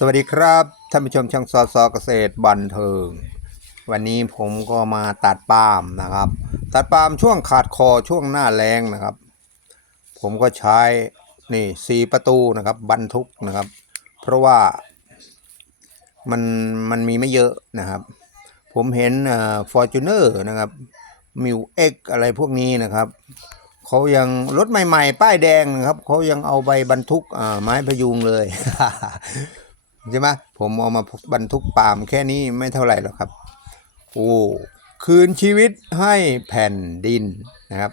สวัสดีครับท่านผู้ชมช่างซอซอเกษตรบันเทิง วันนี้ผมก็มาตัดปาล์มนะครับ ตัดปาล์มช่วงขาดคอช่วงหน้าแรงนะครับ ผมก็ใช้นี่สี่ประตูนะครับบรรทุกนะครับ เพราะว่ามันมันมีไม่เยอะนะครับ ผมเห็นฟอร์จูเนอร์นะครับมิวเอ็กอะไรพวกนี้นะครับเขายังรถใหม่ ๆ ป้ายแดงนะครับเขายังเอาไปบรรทุกอ่าไม้พยุงเลย ใช่ไหมผมเอามาบรรทุกปาล์มแค่นี้ไม่เท่าไหร่หรอกครับ โอ้คืนชีวิตให้แผ่นดินนะครับ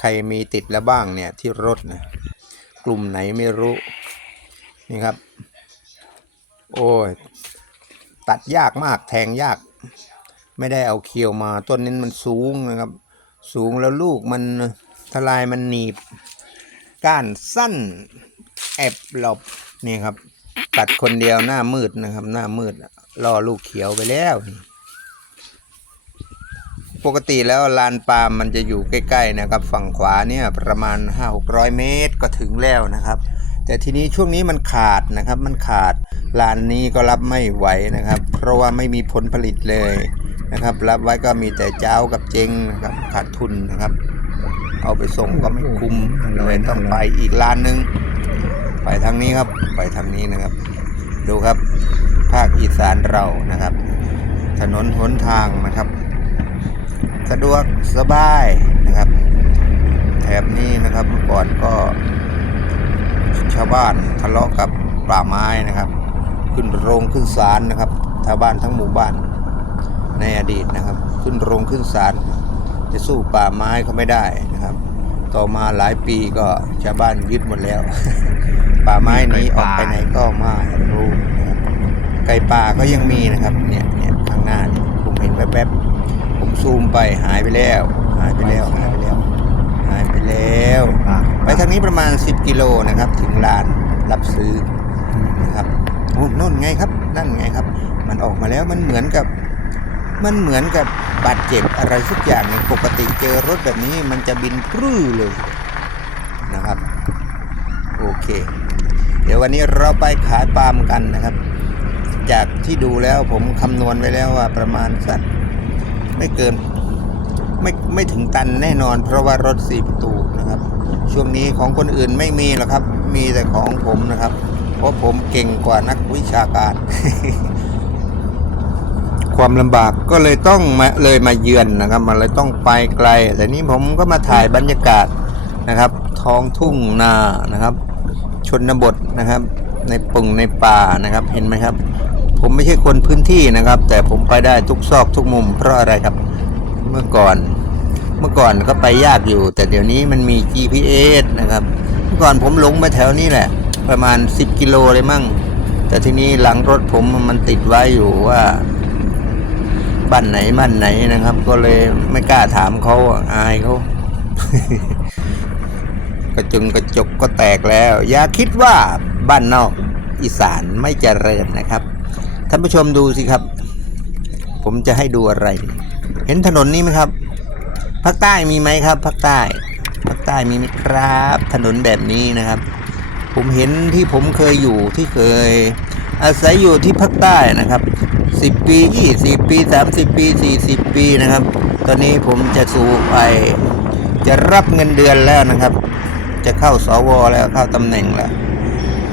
ใครมีติดแล้วบ้างเนี่ยที่รถนะกลุ่มไหนไม่รู้นี่ครับ โอ้ยตัดยากมากแทงยาก ไม่ได้เอาเคียวมาต้นนี้มันสูงนะครับ สูงแล้วลูกมันทลายมันหนีบ ก้านสั้นแอบหลบนี่ครับ ตัดคนเดียวหน้ามืดนะครับ หน้ามืดล่อลูกเขียวไปแล้ว ปกติแล้วลานปาล์มมันจะอยู่ใกล้ๆนะครับ ฝั่งขวาเนี่ยประมาณ 5-600 เมตรก็ถึงแล้วนะครับแต่ทีนี้ช่วงนี้มันขาดนะครับมันขาดลานนี้ก็รับไม่ไหวนะครับ เพราะว่าไม่มีผลผลิตเลยนะครับ รับไว้ก็มีแต่เจ้ากับเจงนะครับขาดทุนนะครับ เอาไปส่งก็ไม่คุ้มเลยต้องไปอีกลานหนึง ไปทางนี้ครับไปทางนี้นะครับ ดูครับภาคอีสานเรานะครับ ถนนหนทางนะครับ สะดวกสบายนะครับ แถบนี้นะครับเมื่อก่อนก็ชาวบ้านทะเลาะกับป่าไม้นะครับ ขึ้นโรงขึ้นศาลนะครับชาวบ้านทั้งหมู่บ้านในอดีตนะครับ ขึ้นโรงขึ้นศาลจะสู้ป่าไม้เขาไม่ได้นะครับ ต่อมาหลายปีก็ชาวบ้านยึดหมดแล้ว ป่าไม้หนี้ออกไปไหนก็ไม่รู้นะครับไก่ป่าก็ยังมีนะครับ เนี่ยเนี่ยข้างหน้าเนี่ยผมเห็นแวบๆผมซูมไปหายไปแล้ว หายไปแล้วหายไปแล้ว หายไปแล้ว ไปทางนี้ประมาณ 10 กิโลนะครับ ถึงลานรับซื้อนะครับโอ้นู่นไงครับ นั่นไงครับ มันออกมาแล้วมันเหมือนกับ มันเหมือนกับบาดเจ็บอะไรสักอย่างหนึ่งปกติเจอรถแบบนี้มันจะบินปรื้อเลยนะครับ โอเค เดี๋ยววันนี้เราไปขายปาล์มกันนะครับ จากที่ดูแล้วผมคำนวณไว้แล้วว่าประมาณสักไม่เกินไม่ไม่ถึงตันแน่นอน เพราะว่ารถสี่ประตูนะครับ ช่วงนี้ของคนอื่นไม่มีหรอกครับ มีแต่ของผมนะครับ เพราะผมเก่งกว่านักวิชาการ ความลำบากก็เลยต้องมาเลยมาเยือนนะครับมันเลยต้องไปไกล แต่นี้ผมก็มาถ่ายบรรยากาศนะครับ ท้องทุ่งนานะครับ ชนบทนะครับ ในปุ่งในป่านะครับเห็นไหมครับ ผมไม่ใช่คนพื้นที่นะครับ แต่ผมไปได้ทุกซอกทุกมุม เพราะอะไรครับเมื่อก่อน เมื่อก่อนก็ไปยากอยู่ แต่เดี๋ยวนี้มันมี GPS นะครับเมื่อก่อนผมหลงมาแถวนี้แหละ ประมาณ 10 กิโลเลยมั่ง แต่ทีนี้หลังรถผมมันติดไว้อยู่ว่า บ้านไหนบ้านไหนนะครับ ก็เลยไม่กล้าถามเขาอายเขากระจุงกระจกก็แตกแล้ว อย่าคิดว่าบ้านนอกอีสานไม่เจริญนะครับท่านผู้ชมดูสิครับ ผมจะให้ดูอะไร เห็นถนนนี้ไหมครับภาคใต้มีไหมครับภาคใต้ภาคใต้มีไหมครับ ถนนแบบนี้นะครับ ผมเห็นที่ผมเคยอยู่ที่เคย อาศัยอยู่ที่ภาคใต้นะครับ 10 ปี 20 ปี 30 ปี 40 ปีนะครับ ตอนนี้ผมจะสู่ไปจะรับเงินเดือนแล้วนะครับ จะเข้าสวแล้วเข้าตำแหน่งแล้ว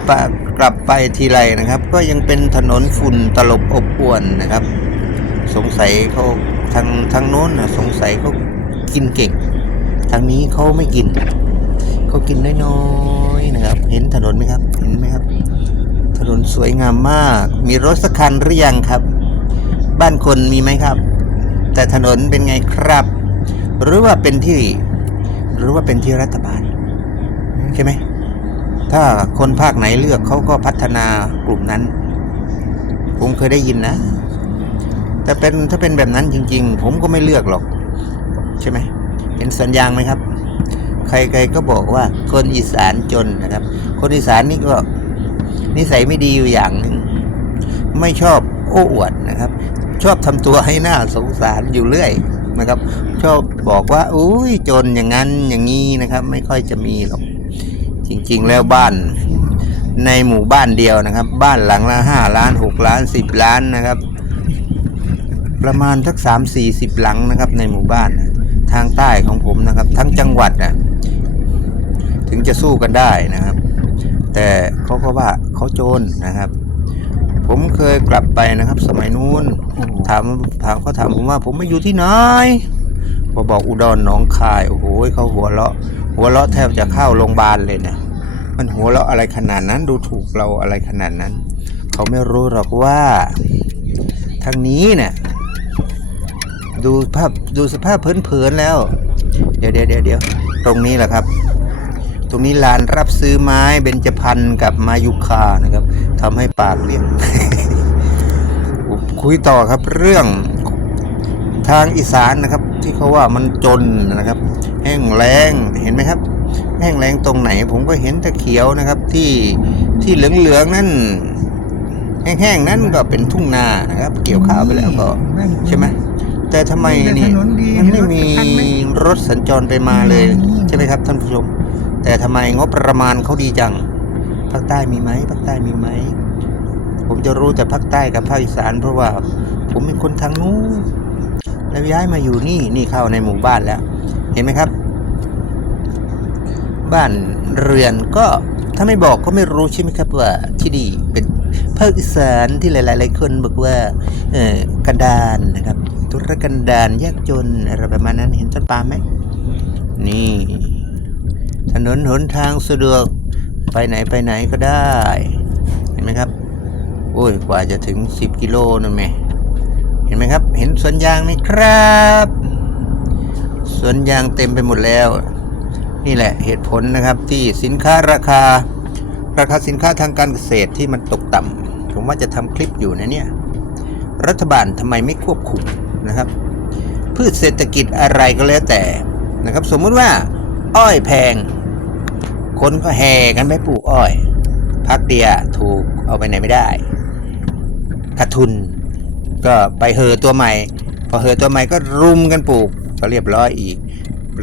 ปกลับไปทีไรนะครับ ก็ยังเป็นถนนฝุ่นตลบอบอวนนะครับ สงสัยเขาทางทางโน้นนะสงสัยเขากินเก่ง ทางนี้เขาไม่กิน เขากินน้อยๆนะครับ เห็นถนนไหมครับ เห็นไหมครับ ถนนสวยงามมาก มีรถสักคันหรือยังครับ บ้านคนมีไหมครับ แต่ถนนเป็นไงครับ หรือว่าเป็นที่ หรือว่าเป็นที่รัฐบาลใช่ไหมถ้าคนภาคไหนเลือกเขาก็พัฒนากลุ่มนั้น ผมเคยได้ยินนะแต่เป็นถ้าเป็นแบบนั้นจริง ๆ ผมก็ไม่เลือกหรอก ใช่ไหมเห็นสัญญาณไหมครับ ใครๆก็บอกว่าคนอีสานจนนะครับ คนอีสานนี่ก็นิสัยไม่ดีอยู่อย่างหนึ่งไม่ชอบโอ้อวดนะครับ ชอบทำตัวให้หน้าสงสารอยู่เรื่อยนะครับ ชอบบอกว่าอุ้ยจนอย่างนั้นอย่างนี้นะครับ ไม่ค่อยจะมีหรอกจริงๆแล้วบ้านในหมู่บ้านเดียวนะครับ บ้านหลังละห้าล้านหกล้านสิบล้านนะครับ ประมาณสักสามสี่สิบหลังนะครับ ในหมู่บ้านทางใต้ของผมนะครับ ทั้งจังหวัดนะถึงจะสู้กันได้นะครับ แต่เขาก็ว่าเขาโจรนะครับ ผมเคยกลับไปนะครับ สมัยนู้น ถามถามเขาถามผมว่า ผมมาอยู่ที่ไหนพอบอกอุดรหนองคายโอ้โหเขาหัวเราะ หัวเราะแทบจะเข้าโรงพยาบาลเลยนะมันหัวเราะอะไรขนาดนั้นดูถูกเราอะไรขนาดนั้น เขาไม่รู้หรอกว่าทางนี้เนี่ยดูภาพดูสภาพเผินๆแล้ว เดี๋ยวเดี๋ยวเดี๋ยวเดี๋ยวตรงนี้แหละครับ ตรงนี้ลานรับซื้อไม้เบญจพรรณกับมายุคานะครับทำให้ปากเรียกคุยต่อครับเรื่องทางอีสานนะครับ ที่เขาว่ามันจนนะครับ แห้งแล้งเห็นไหมครับ แห้งแล้งตรงไหน ผมก็เห็นแต่เขียวนะครับ ที่ที่เหลืองๆนั่นแห้งๆนั่นก็เป็นทุ่งนานะครับ เกี่ยวข้าวไปแล้วก็ใช่ไหมแต่ทำไมนี่ถนนดีมันไม่มีรถคันไหมรถสัญจรไปมาเลย ใช่ไหมครับท่านผู้ชม แต่ทำไมงบประมาณเขาดีจังภาคใต้มีไหมภาคใต้มีไหม ผมจะรู้แต่ภาคใต้กับภาคอีสาน เพราะว่าผมเป็นคนทางนู้นแล้วย้ายมาอยู่นี่นี่เข้าในหมู่บ้านแล้ว เห็นไหมครับ บ้านเรือนก็ถ้าไม่บอกก็ไม่รู้ใช่ไหมครับว่าที่นี่เป็นภาคอีสานที่หลาย ๆ คนบอกว่าเออกันดานนะครับธุรกันดารยากจนอะไรประมาณนั้นเห็นต้นปาล์มไหมนี่ ถนนหนทางสะดวกไปไหนไปไหนก็ได้ เห็นไหมครับ โอ้ยกว่าจะถึง 10 กิโลนั่นไหมเห็นไหมครับ เห็นสวนยางไหมครับสวนยางเต็มไปหมดแล้ว นี่แหละเหตุผลนะครับที่สินค้าราคา ราคาสินค้าทางการเกษตรที่มันตกต่ำผมว่าจะทำคลิปอยู่นะเนี่ยรัฐบาลทำไมไม่ควบคุมนะครับ พืชเศรษฐกิจอะไรก็แล้วแต่นะครับ สมมุติว่า อ้อยแพง คนก็แห่กันไปปลูกอ้อย พักเดียถูกเอาไปไหนไม่ได้ขาดทุน ก็ไปเหอตัวใหม่ พอเหอตัวใหม่ก็รุมกันปลูกก็เรียบร้อยอีก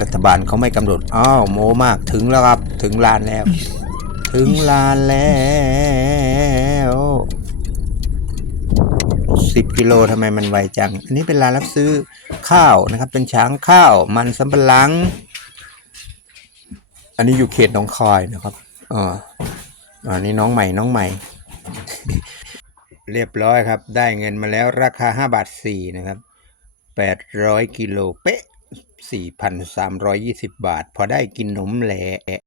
รัฐบาลเขาไม่กำหนดอ้าวโมมากถึงแล้วครับถึงลานแล้ว ถึงลานแล้วสิบกิโลทำไมมันไวจัง อันนี้เป็นร้านรับซื้อข้าวนะครับ เป็นช้างข้าว มันสำปะหลัง อันนี้อยู่เขตหนองคายนะครับอ่าอันนี้น้องใหม่น้องใหม่ เรียบร้อยครับ ได้เงินมาแล้วราคาห้าบาทสี่นะครับแปดร้อยกิโลเป๊ะสี่พันสามรอยี่สิบบาท พอได้กินนมแหละ